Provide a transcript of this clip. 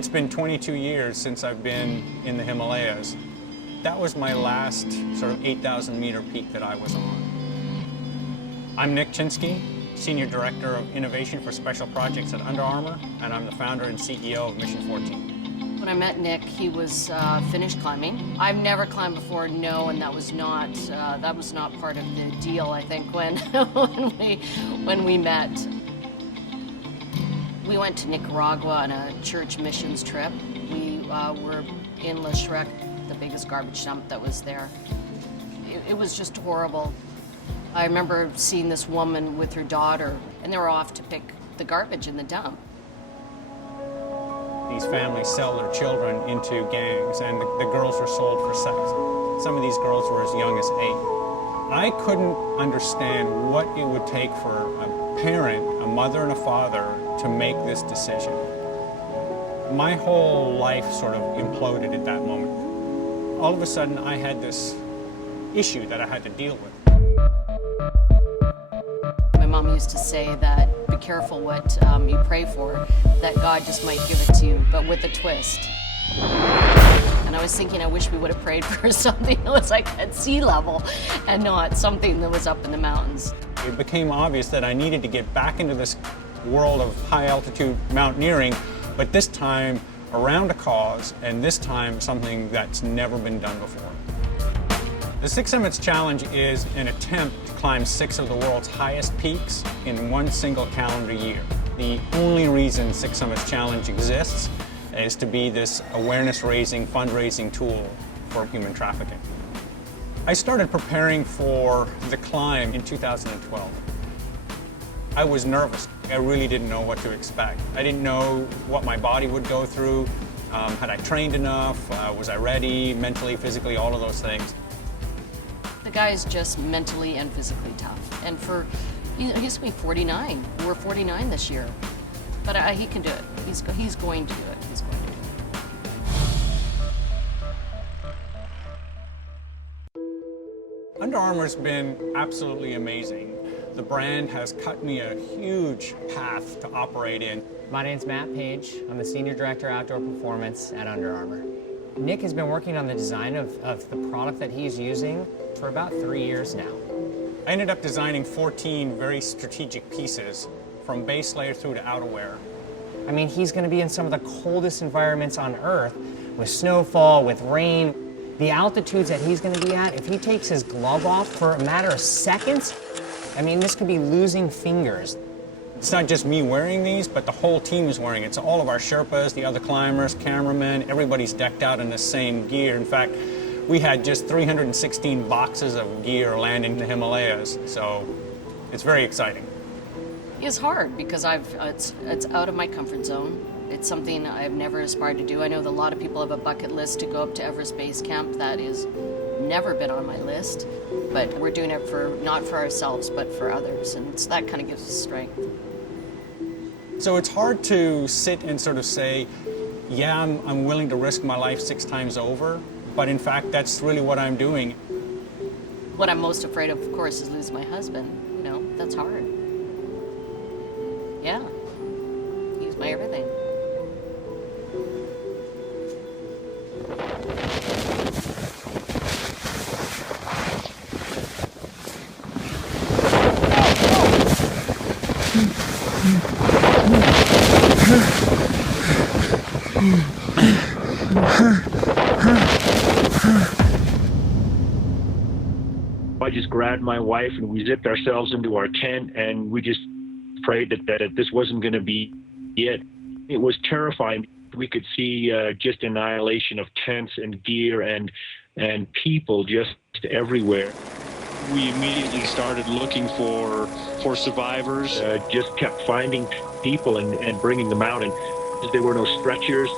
It's been 22 years since I've been in the Himalayas. That was my last sort of 8,000 meter peak that I was on. I'm Nick Chinsky, Senior Director of Innovation for Special Projects at Under Armour, and I'm the founder and CEO of Mission 14. When I met Nick, he was finished climbing. I've never climbed before, no, and that was not part of the deal, I think, when when we met. We went to Nicaragua on a church missions trip. We were in Le Shrek, the biggest garbage dump that was there. It was just horrible. I remember seeing this woman with her daughter, and they were off to pick the garbage in the dump. These families sell their children into gangs, and the girls are sold for sex. Some of these girls were as young as 8. I couldn't understand what it would take for a parent, a mother and a father, to make this decision. My whole life sort of imploded at that moment. All of a sudden, I had this issue that I had to deal with. My mom used to say that, be careful what you pray for, that God just might give it to you, but with a twist. And I was thinking, I wish we would have prayed for something that was like at sea level and not something that was up in the mountains. It became obvious that I needed to get back into this world of high altitude mountaineering, but this time around a cause, and this time something that's never been done before. The Six Summits Challenge is an attempt to climb 6 of the world's highest peaks in one single calendar year. The only reason Six Summits Challenge exists is to be this awareness-raising, fundraising tool for human trafficking. I started preparing for the climb in 2012. I was nervous. I really didn't know what to expect. I didn't know what my body would go through. Had I trained enough? Was I ready, mentally, physically, all of those things? The guy is just mentally and physically tough. And he's going to be 49. We're 49 this year. But he can do it. He's going to do it. He's going to do it. Under Armour's been absolutely amazing. The brand has cut me a huge path to operate in. My name's Matt Page. I'm the Senior Director of Outdoor Performance at Under Armour. Nick has been working on the design of the product that he's using for about 3 years now. I ended up designing 14 very strategic pieces, from base layer through to outerwear. I mean, he's going to be in some of the coldest environments on Earth, with snowfall, with rain. The altitudes that he's going to be at, if he takes his glove off for a matter of seconds, I mean, this could be losing fingers. It's not just me wearing these, but the whole team is wearing it. It's all of our Sherpas, the other climbers, cameramen, everybody's decked out in the same gear. In fact, we had just 316 boxes of gear land in the Himalayas, so it's very exciting. It's hard because it's out of my comfort zone. It's something I've never aspired to do. I know that a lot of people have a bucket list to go up to Everest Base Camp. That is never been on my list, but we're doing it not for ourselves, but for others, and that kind of gives us strength. So it's hard to sit and sort of say, yeah, I'm willing to risk my life 6 times over, but in fact, that's really what I'm doing. What I'm most afraid of course, is losing my husband. You know, that's hard. Yeah, he's my everything. I just grabbed my wife and we zipped ourselves into our tent and we just prayed that this wasn't going to be it. It was terrifying. We could see just annihilation of tents and gear and people just everywhere. We immediately started looking for survivors. Just kept finding people and bringing them out, and there were no stretchers.